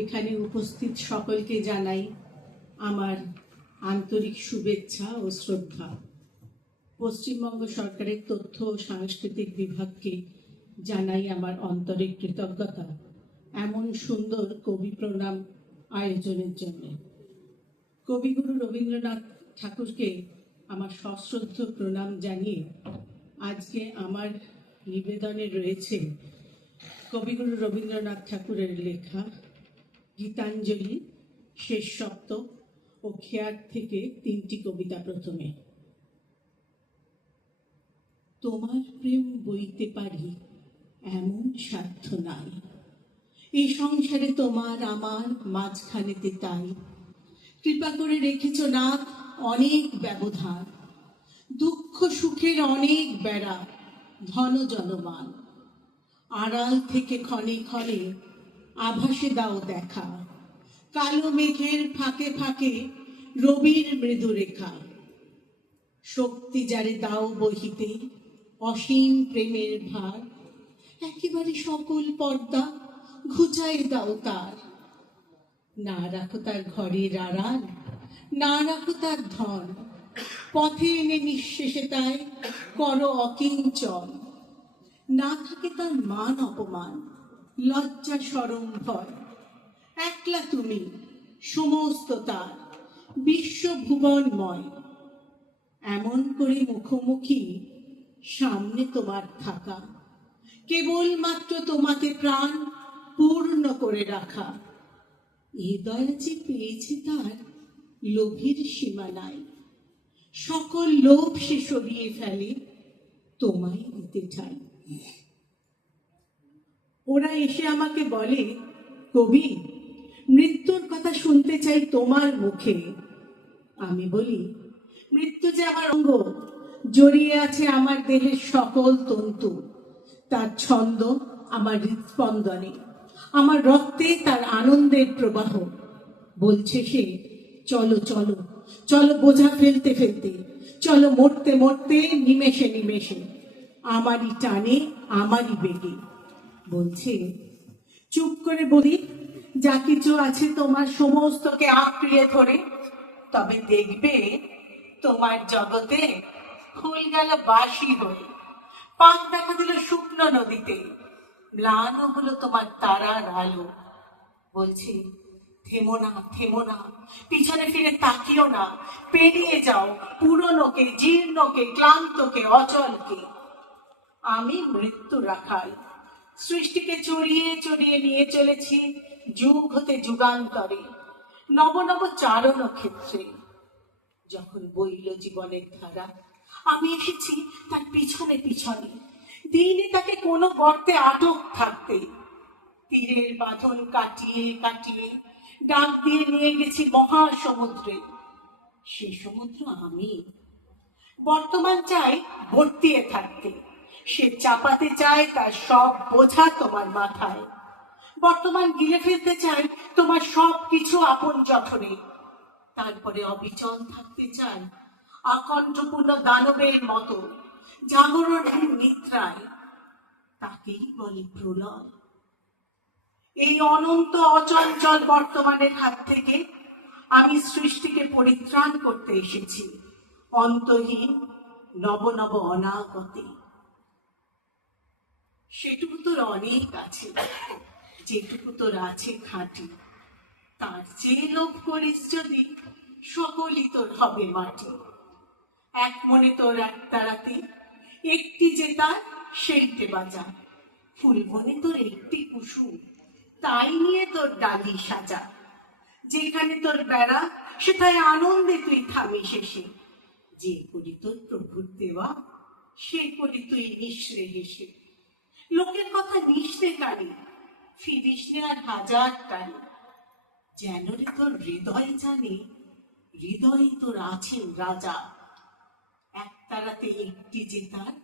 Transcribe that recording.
এখানে উপস্থিত সকলকে জানাই আমার আন্তরিক শুভেচ্ছা ও শ্রদ্ধা। পশ্চিমবঙ্গ সরকারের তথ্য ও সাংস্কৃতিক বিভাগকে জানাই আমার অন্তরের কৃতজ্ঞতা এমন সুন্দর কবি প্রণাম আয়োজনের জন্য। কবিগুরু রবীন্দ্রনাথ ঠাকুরকে আমার সশ্রদ্ধ প্রণাম জানিয়ে আজকে আমার নিবেদনে রয়েছে কবিগুরু রবীন্দ্রনাথ ঠাকুরের লেখা গীতাঞ্জলি শেষ সপ্তক ও খেয়ার থেকে 3টি কবিতা। প্রথমে, তোমার প্রেম বইতে পারি এমন সাধ্য নাই, এই সংসারে তোমার আমার মাঝখানেতে তাই কৃপা করে রেখেছ না অনেক ব্যবধান, দুঃখ সুখের অনেক বেড়া ধন জনমান, আড়াল থেকে ক্ষণে ক্ষণে আভাসে দাও দেখা, কালো মেঘের ফাঁকে ফাঁকে রবির মৃদু রেখা, শক্তি যারে দাও বহিতে অসীম প্রেমের ভার, একেবারে সকল পর্দা ঘুচাই দাও তার, না রাখো তার ঘরের আড়াল, না রাখো তার ধন, পথে এনে নিঃশেষে তাই করো অকিঞ্চন, না থাকে তার মান অপমান লজ্জা শরম ভয়, একলা তুমি সমস্ত তার বিশ্ব ভুবনময়, এমন করে মুখোমুখি সামনে তোমার থাকা, কেবলমাত্র তোমাকে প্রাণ পূর্ণ করে রাখা, এ দয়া যে পেয়েছে তার লোভের সীমা নাই, সকল লোভ সে সরিয়ে ফেলে তোমায় দিতে ঠাই। ওরা এসে আমাকে বলে, কবি মৃত্যুর কথা শুনতে চাই তোমার মুখে। আমি বলি, মৃত্যু যে আমার অঙ্গ, জড়িয়ে আছে আমার দেহের সকল তন্তু, তার ছন্দ আমার হৃৎস্পন্দনে, আমার রক্তে তার আনন্দের প্রবাহ। বলছে সে, চলো চলো চলো বোঝা ফেলতে ফেলতে, চলো মরতে মরতে নিমেষে নিমেষে, আমারই টানে আমারই বেগে। বলছে, চুপ করে বলি, যা কিছু আছে তোমার সমস্তকে আঁকড়িয়ে ধরে, তবে দেখবে তোমার জগতে ফুল গেল বাসি হয়ে, পাক দেখা দিল শুকনো নদীতে, ম্লান হলো তোমার তারার আলো। বলছে, থেমো না থেমো না, পিছনে ফিরে তাকিও না, পেরিয়ে যাও পুরনোকে জীর্ণকে ক্লান্তকে অচলকে। আমি মৃত্যু রাখাল, সৃষ্টিকে চড়িয়ে চড়িয়ে নিয়ে চলেছি যুগ হতে যুগান্তরে, নব নব চারণ ক্ষেত্রে। যখন বইল জীবনের ধারা, আমি এসেছি তার পিছনে পিছনে, দিনে তাকে কোনো গর্তে আটক থাকতে, তীরের বাঁধন কাটিয়ে কাটিয়ে ডাক দিয়ে নিয়ে গেছি মহাসমুদ্রে। সে সমুদ্র আমি। বর্তমান চাই ভর্তিয়ে থাকতে, সে চাপাতে চায় তার সব বোঝা তোমার মাথায়। বর্তমান গিলে ফেলতে চায় তোমার সব কিছু আপন জঠনে, তারপরে অবিচল থাকতে চায় আকণ্ঠপূর্ণ দানবের মতো জাগরণের নিদ্রায়। তাকেই বলে প্রলয়। এই অনন্ত অচঞ্চল বর্তমানের হাত থেকে আমি সৃষ্টিকে পরিত্রাণ করতে এসেছি অন্তহীন নব নব অনাগতে। সেটুকু তোর অনেক আছে, যেটুকু তোর আছে খাঁটি, তার চেয়ে লোভ করিস যদি সকলই তোর হবে মাটি। এক মনে তোর এক তারাতে একটি যে তার সেইটে বাজা, ফুল বনে তোর একটি কুসুম, তাই নিয়ে তোর ডালি সাজা। যেখানে তোর বেড়া সেটাই আনন্দে তুই থামি শেষে, যে করি তোর প্রভুর দেওয়া সে করি তুই নিঃশ্রে হেসে। লোকের কথা নিঃশ্রে কারি, ফিরিস নে আর হাজার টানি, যেন রে তোর হৃদয় জানে হৃদয়ে তোর আছেন রাজা। এক তারাতে একটি যে তার